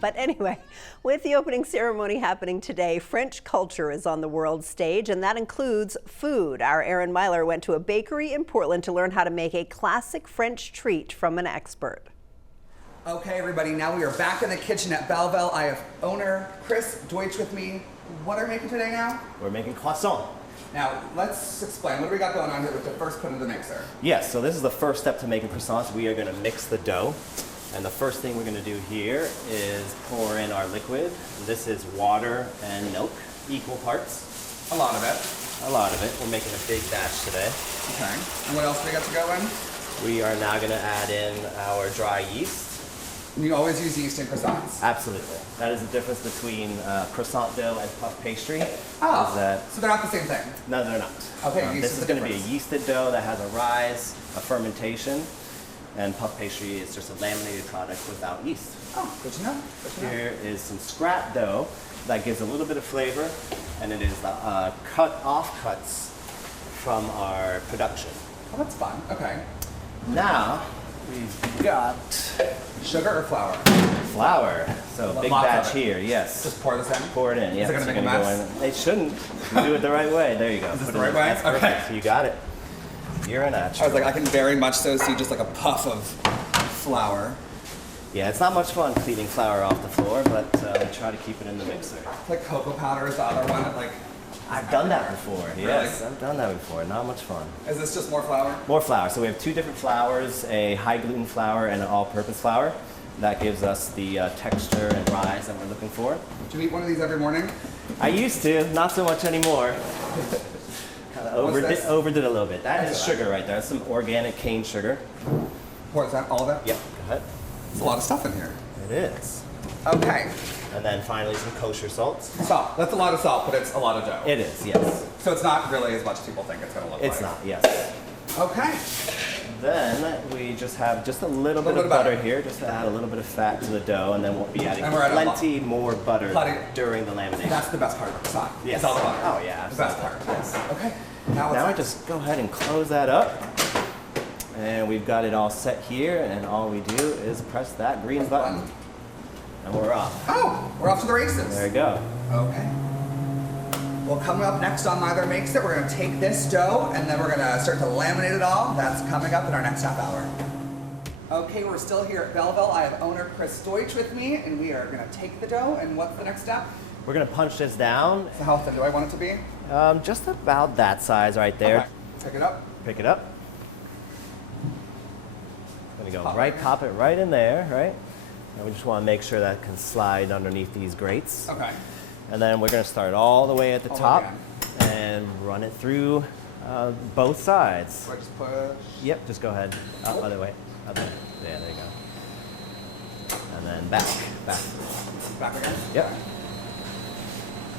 But anyway, with the opening ceremony happening today, French culture is on the world stage, and that includes food. Our Erin Myler went to a bakery in Portland to learn how to make a classic French treat from an expert. Okay, everybody, now we are back in the kitchen at Belleville. I have owner Chris Deutsch with me. What are we making today now? We're making croissants. Now, let's explain. What do we got going on here with the first put into the mixer? Yes, so this is the first step to making croissants. We are going to mix the dough. And the first thing we're going to do here is pour in our liquid. This is water and milk, equal parts. A lot of it. A lot of it. We're making a big batch today. Okay. And what else do we got to go in? We are now going to add in our dry yeast. You always use yeast in croissants? Absolutely. That is the difference between croissant dough and puff pastry. Oh, so they're not the same thing? No, they're not. Okay, this is going to be a yeasted dough that has a rise, a fermentation, and puff pastry is just a laminated product without yeast. Oh, good to know. Good to know. Here is some scrap dough that gives a little bit of flavor, and it is the cut offcuts from our production. Oh, that's fun. Okay. Now, we've got sugar or flour? Flour. So big batch here, yes. Just pour this in? Pour it in, yes. Is it going to make a mess? It shouldn't. You do it the right way. There you go. Is this the right way? That's perfect. You got it. You're a natural. I was like, I can very much so see just like a puff of flour. Yeah, it's not much fun cleaning flour off the floor, but we try to keep it in the mixer. Like cocoa powder is the other one. Like I've done that before. Really? Yes, I've done that before. Not much fun. Is this just more flour? More flour. So we have two different flours, a high gluten flour and an all-purpose flour. That gives us the texture and rise that we're looking for. Do you eat one of these every morning? I used to, not so much anymore. Kind of overdid a little bit. That is sugar right there. That's some organic cane sugar. Pour is that all of it? Yep, go ahead. There's a lot of stuff in here. It is. Okay. And then finally some kosher salt. Salt. That's a lot of salt, but it's a lot of dough. It is, yes. So it's not really as much as people think it's going to look like. It's not, yes. Okay. Then we just have just a little bit of butter here, just to add a little bit of fat to the dough, and then we'll be adding plenty more butter during the lamination. That's the best part of the croissant. Yes. It's all the butter. Oh yeah, the best part. Yes. Okay. Now I just go ahead and close that up. And we've got it all set here, and all we do is press that green button. And we're off. Oh, we're off to the races. There you go. Okay. Well, coming up next on Myler Makes It, we're going to take this dough and then we're going to start to laminate it all. That's coming up in our next half hour. Okay, we're still here at Belleville. I have owner Chris Deutsch with me, and we are going to take the dough. And what's the next step? We're going to punch this down. So how thin do I want it to be? Just about that size right there. Okay. Pick it up. Pick it up. Going to go pop it right in there, right? And we just want to make sure that can slide underneath these grates. Okay. And then we're going to start all the way at the top and run it through both sides. So I just push? Yep, just go ahead. Other way. Other way. Yeah, there you go. And then back. Back again? Yep.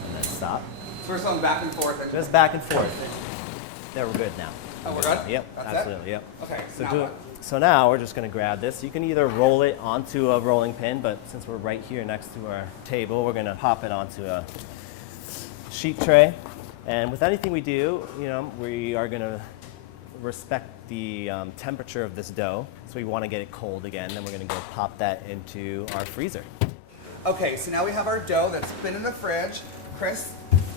And then stop. So we're just going back and forth. Just back and forth. There, we're good now. Oh, we're good? Yep, That's absolutely, it? yep. Okay, So now we're just going to grab this. You can either roll it onto a rolling pin, but since we're right here next to our table, we're going to pop it onto a sheet tray. And with anything we do, we are going to respect the temperature of this dough. So we want to get it cold again. Then we're going to go pop that into our freezer. Okay, so now we have our dough that's been in the fridge. Chris,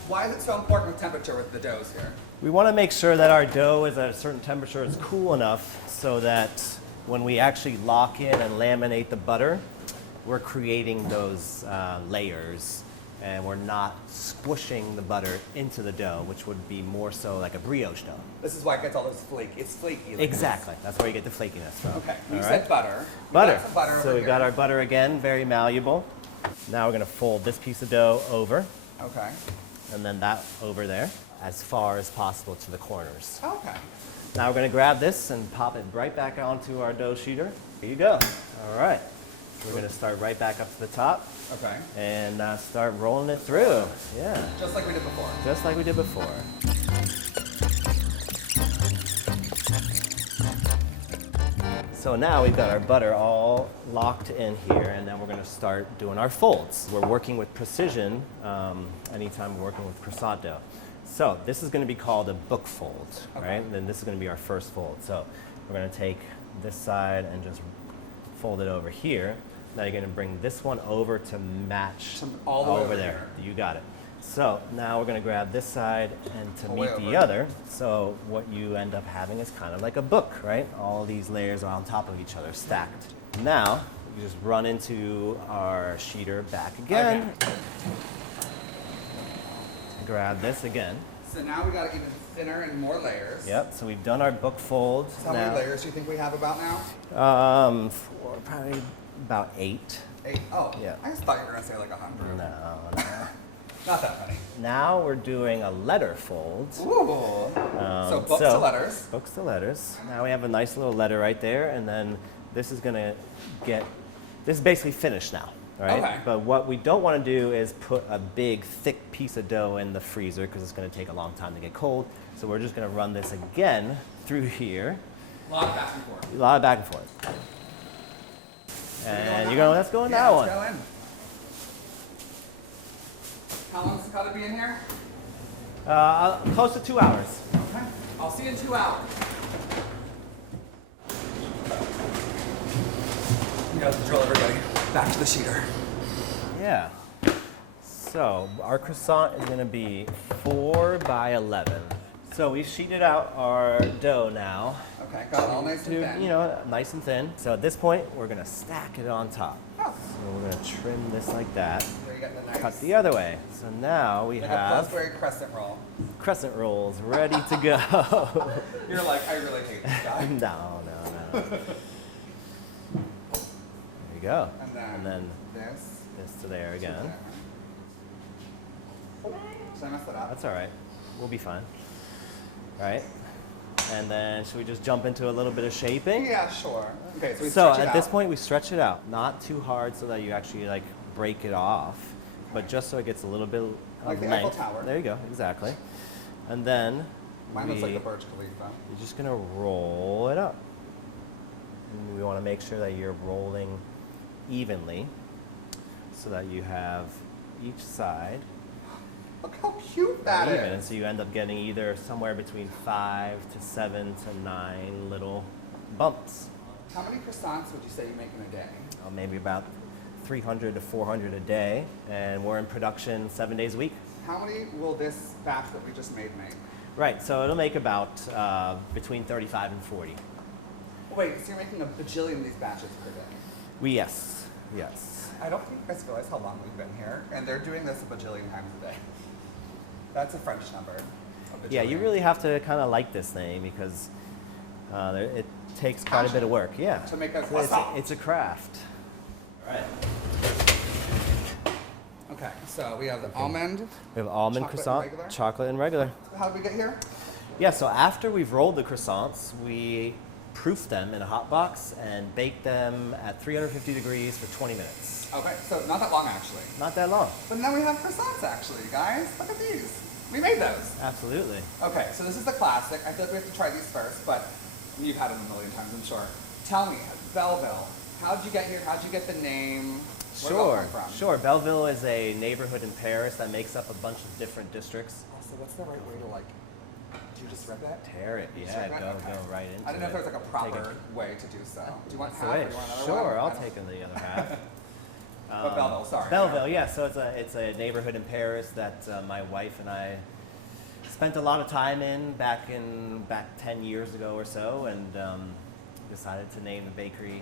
why is it so important with temperature with the doughs here? We want to make sure that our dough is at a certain temperature, is cool enough so that when we actually lock in and laminate the butter, we're creating those layers, and we're not squishing the butter into the dough, which would be more so like a brioche dough. This is why it gets all this flaky. It's flaky. Exactly. That's where you get the flakiness from. Okay. You said butter. Butter. Butter so we've got our butter again, very malleable. Now we're going to fold this piece of dough over. Okay. And then that over there, as far as possible to the corners. Okay. Now we're going to grab this and pop it right back onto our dough sheeter. Here you go. All right. We're going to start right back up to the top. Okay. And start rolling it through. Yeah. Just like we did before. Just like we did before. So now we've got our butter all locked in here, and then we're going to start doing our folds. We're working with precision anytime we're working with croissant dough. So this is going to be called a book fold, right? And then this is going to be our first fold. So we're going to take this side and just fold it over here. Now you're gonna bring this one over to match all the way over over there. here. You got it. So now we're gonna grab this side and to All the way meet the over. other. So what you end up having is kind of like a book, right? All these layers are on top of each other, stacked. Now you just run into our sheeter back again. Okay. Grab this again. So now we got even thinner and more layers. Yep. So we've done our book fold. How now. many layers do you think we have about now? Probably about 8. 8. Oh, Yeah. I just thought you were gonna say like 100. No. Not that many. Now we're doing a letter fold. Ooh. So books to letters. Books to letters. Now we have a nice little letter right there, and then this is gonna this is basically finished now, right? Okay. But what we don't want to do is put a big, thick piece of dough in the freezer because it's gonna take a long time to get cold. So we're just gonna run this again through here. A lot of back and forth. A lot of back and forth. And you're gonna let's go in that one. Let's go in. How long does it gotta be in here? Close to 2 hours. Okay. I'll see you in 2 hours. You got the drill, everybody. Back to the sheeter. Yeah. So our croissant is gonna be 4 by 11. So we've sheeted out our dough now. Okay, got it all nice and thin. You know, nice and thin. So at this point, we're gonna stack it on top. Oh, So we're gonna trim this like that. there you got the nice. Cut the other way. So now we like a have Pillsbury crescent roll. crescent rolls ready to go. You're like, I really hate this guy. No. There you go. And then this. this to there again. Should I mess that up? That's all right. We'll be fine. All right. And then should we just jump into a little bit of shaping? Yeah, sure. Okay, so we So stretch it at this out. point, we stretch it out, not too hard so that you actually like break it off, but just so it gets a little bit of Like the length. Eiffel Tower. There you go, exactly. And then Mine looks like the Burj Khalifa. you're just gonna roll it up. And we want to make sure that you're rolling evenly, so that you have each side Look how cute that even, and is. so you end up getting either somewhere between 5 to 7 to 9 little bumps. How many croissants would you say you make in a day? Maybe about 300 to 400 a day, and we're in production 7 days a week. How many will this batch that we just made make? Right, so it'll make about between 35 and 40. Wait, so you're making a bajillion of these batches per day? Yes. I don't think you guys realize how long we've been here, and they're doing this a bajillion times a day. That's a French number. A Yeah, you bajillion. really have to kind of like this thing because it takes quite a bit of work. Yeah. To make a So croissant. it's a craft. All right. Okay, so we have the almond. We have almond Chocolate and croissant, regular? chocolate and regular. How did we get here? Yeah, so after we've rolled the croissants, we proof them in a hot box and bake them at 350 degrees for 20 minutes. Okay, so not that long actually. Not that long. But now we have croissants actually, guys. Look at these. We made those. Absolutely. Okay, so this is the classic. I feel like we have to try these first, but you've had them a million times, I'm sure. Tell me, Belleville, how'd you get here? How'd you get the name? Where did it all come from? Sure. Belleville is a neighborhood in Paris that makes up a bunch of different districts. So what's the right way to like, do you just rip that? Tear it, You yeah, just rip go that? Okay. right into it. I didn't know if there was like a Take it. proper way to do so. Do you want That's half the or way. do you want another one? Sure, I'll I don't- take the other half. But Belleville, sorry. Belleville, yeah. So it's a neighborhood in Paris that my wife and I spent a lot of time in back 10 years ago or so, and decided to name the bakery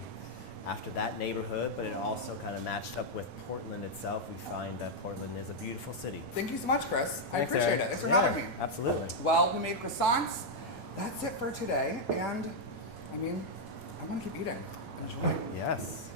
after that neighborhood. But it also kind of matched up with Portland itself. We find that Portland is a beautiful city. Thank you so much, Chris. I Thanks, appreciate Eric. it. Thanks for Yeah, having me. Absolutely. Well, we made croissants. That's it for today. And I mean, I'm gonna keep eating. Enjoy. Yes.